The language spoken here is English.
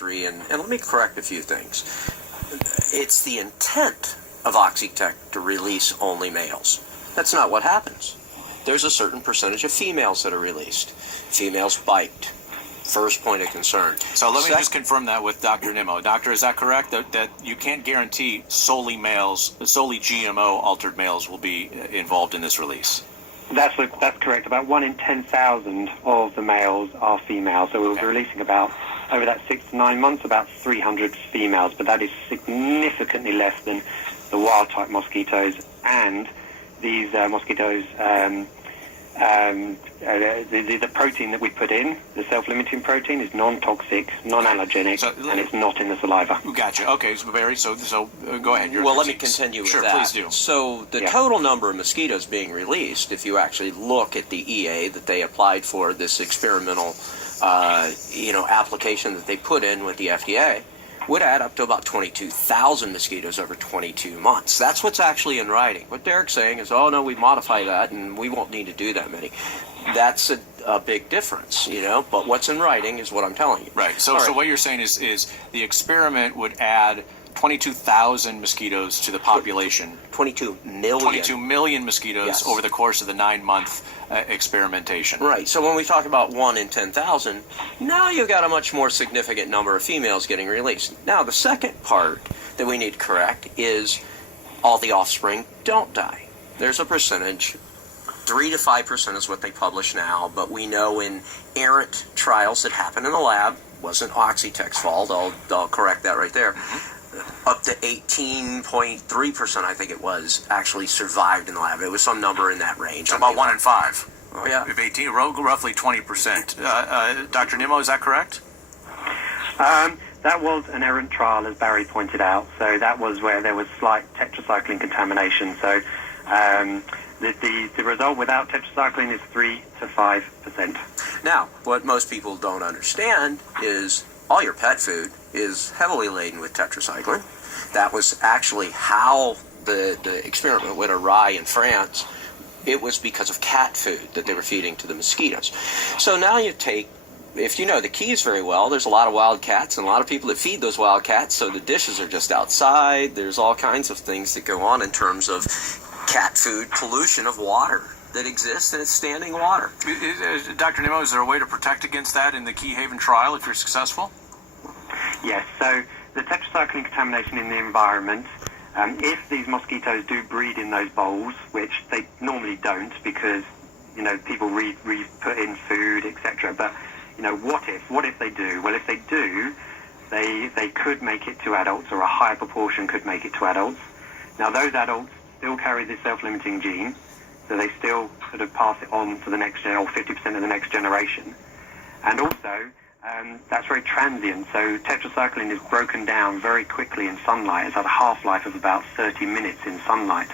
And let me correct a few things. It's the intent of Oxytec to release only males. That's not what happens. There's a certain percentage of females that are released. Females bite. First point of concern. So let me just confirm that with Dr. Nimmo. Doctor, is that correct? That you can't guarantee solely males, solely GMO altered males will be involved in this release? That's correct. About 1 in 10,000 of the males are females. So we'll be releasing about, over that 6 to 9 months, about 300 females. But that is significantly less than the wild-type mosquitoes. And these mosquitoes, the protein that we put in, the self-limiting protein, is non-toxic, non-allergenic, and it's not in the saliva. Gotcha. Okay, so Barry, so go ahead. Well, let me continue with that. Sure, please do. So the total number of mosquitoes being released, if you actually look at the EA that they applied for, this experimental, application that they put in with the FDA, would add up to about 22,000 mosquitoes over 22 months. That's what's actually in writing. What Derek's saying is, oh no, we modify that and we won't need to do that many. That's a big difference, but what's in writing is what I'm telling you. Right. So what you're saying is the experiment would add 22,000 mosquitoes to the population. 22 million. 22 million mosquitoes over the course of the 9-month experimentation. Right. So when we talk about 1 in 10,000, now you've got a much more significant number of females getting released. Now, the second part that we need to correct is all the offspring don't die. There's a percentage. 3 to 5% is what they publish now, but we know in errant trials that happen in the lab, wasn't Oxytec's fault, I'll correct that right there, up to 18.3%, I think it was, actually survived in the lab. It was some number in that range. So about 1 in 5. Oh, yeah. If 18, roughly 20%. Dr. Nimmo, is that correct? That was an errant trial, as Barry pointed out. So that was where there was slight tetracycline contamination. So the result without tetracycline is 3 to 5%. Now, what most people don't understand is all your pet food is heavily laden with tetracycline. That was actually how the experiment went awry in France. It was because of cat food that they were feeding to the mosquitoes. So now you take, if you know the keys very well, there's a lot of wild cats and a lot of people that feed those wild cats, so the dishes are just outside. There's all kinds of things that go on in terms of cat food pollution of water that exists, and it's standing water. Dr. Nimmo, is there a way to protect against that in the Key Haven trial if you're successful? Yes, so the tetracycline contamination in the environment, if these mosquitoes do breed in those bowls, which they normally don't because, people put in food, etc. But, what if they do? Well, if they do, they could make it to adults, or a higher proportion could make it to adults. Now, those adults still carry this self-limiting gene, so they still sort of pass it on to the next or 50% of the next generation. And also, that's very transient, so tetracycline is broken down very quickly in sunlight. It's had a half-life of about 30 minutes in sunlight.